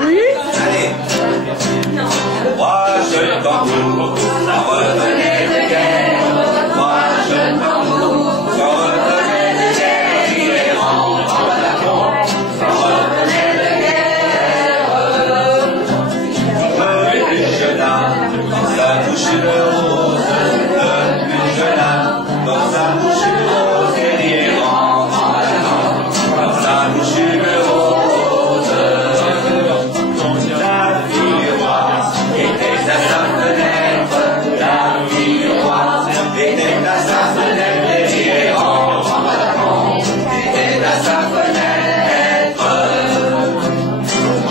Oui. Allez. Moi je tambour, sans revenez de guerre. Moi je tambour, sans revenez de guerre. Il est rentré à la pompe, sans revenez de guerre. Le plus jeune âme, dans sa bouche de rose. Le plus jeune âme, dans sa bouche de rose. Il est rentré à la pompe, dans sa bouche de rose. À sa fenêtre, la fille du roi était à sa fenêtre et il est rentré à la pompe, était à sa fenêtre.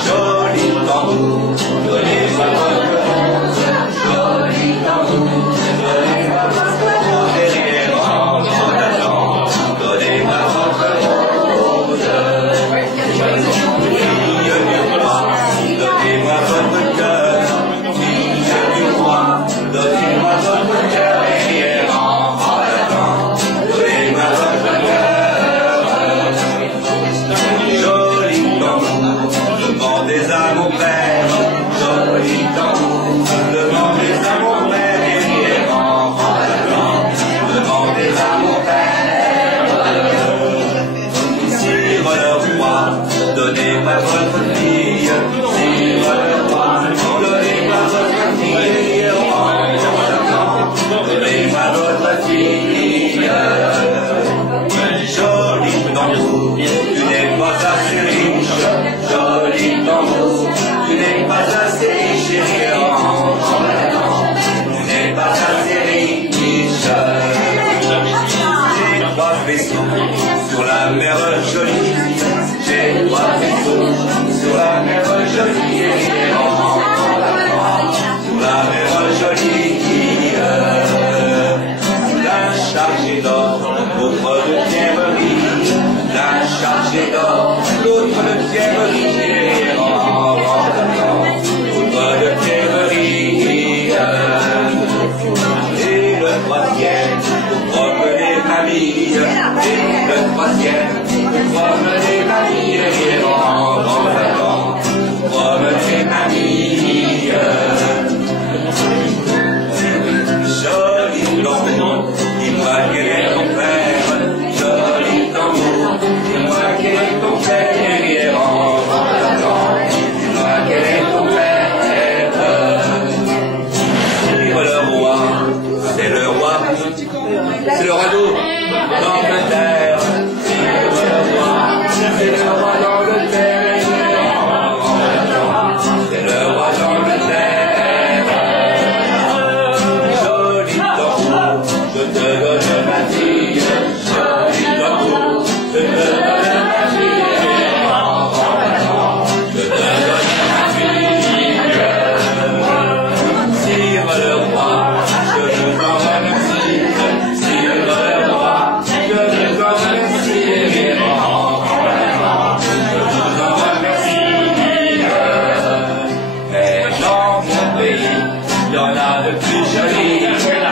Joli tambour, donnez-moi votre rose, joli tambour, donnez-moi votre rose et il est rentré à la pompe, donnez-moi votre rose. Fille du roi, donnez-moi votre cœur. Donnez-moi votre cœur et il est rentré à la pompe. Donnez-moi votre cœur. Joli tambour, demandez à mon père. Joli tambour, demandez à mon père et il est rentré à la pompe. Demandez à mon père. Sire le roi, donnez-moi votre fille. Sire le roi, donnez-moi votre fille. Donnez-moi votre fille. Joli tambour, tu n'es pas assez riche. Joli tambour, tu n'es pas assez riche. Et rentre en attendant, tu n'es pas assez riche. J'ai 3 vaisseaux sur la mer jolie. J'ai 3 vaisseaux sur la mer jolie. Et rentre en attendant, sur la mer jolie. Chargé d'or, l'autre de pierrerie, l'un chargé d'or, l'autre de pierrerie, l'autre de pierrerie, et le troisième, pour promener mamie, et le troisième, pour promener mamie, et pour promener mamie. Joli tambour, dis-moi quel est ton père. Joli tambour, dis-moi quel est ton père. Il est rentré à la pompe, dis-moi quel est ton père. Sire le roi, c'est le roi, c'est le roi d'Angleterre. Sire le roi, c'est le roi d'Angleterre. C'est le roi d'Angleterre. Je te donne ma fille, joli tambour, je te donne ma fille, je te donne ma fille. Sire le roi, je vous en remercie, sire le roi, je vous en remercie, je vous en remercie. Et dans mon pays, il y en a de plus jolis.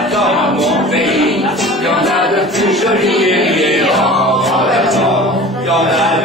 Dans mon pays, il y en a de plus jolis, et il y en a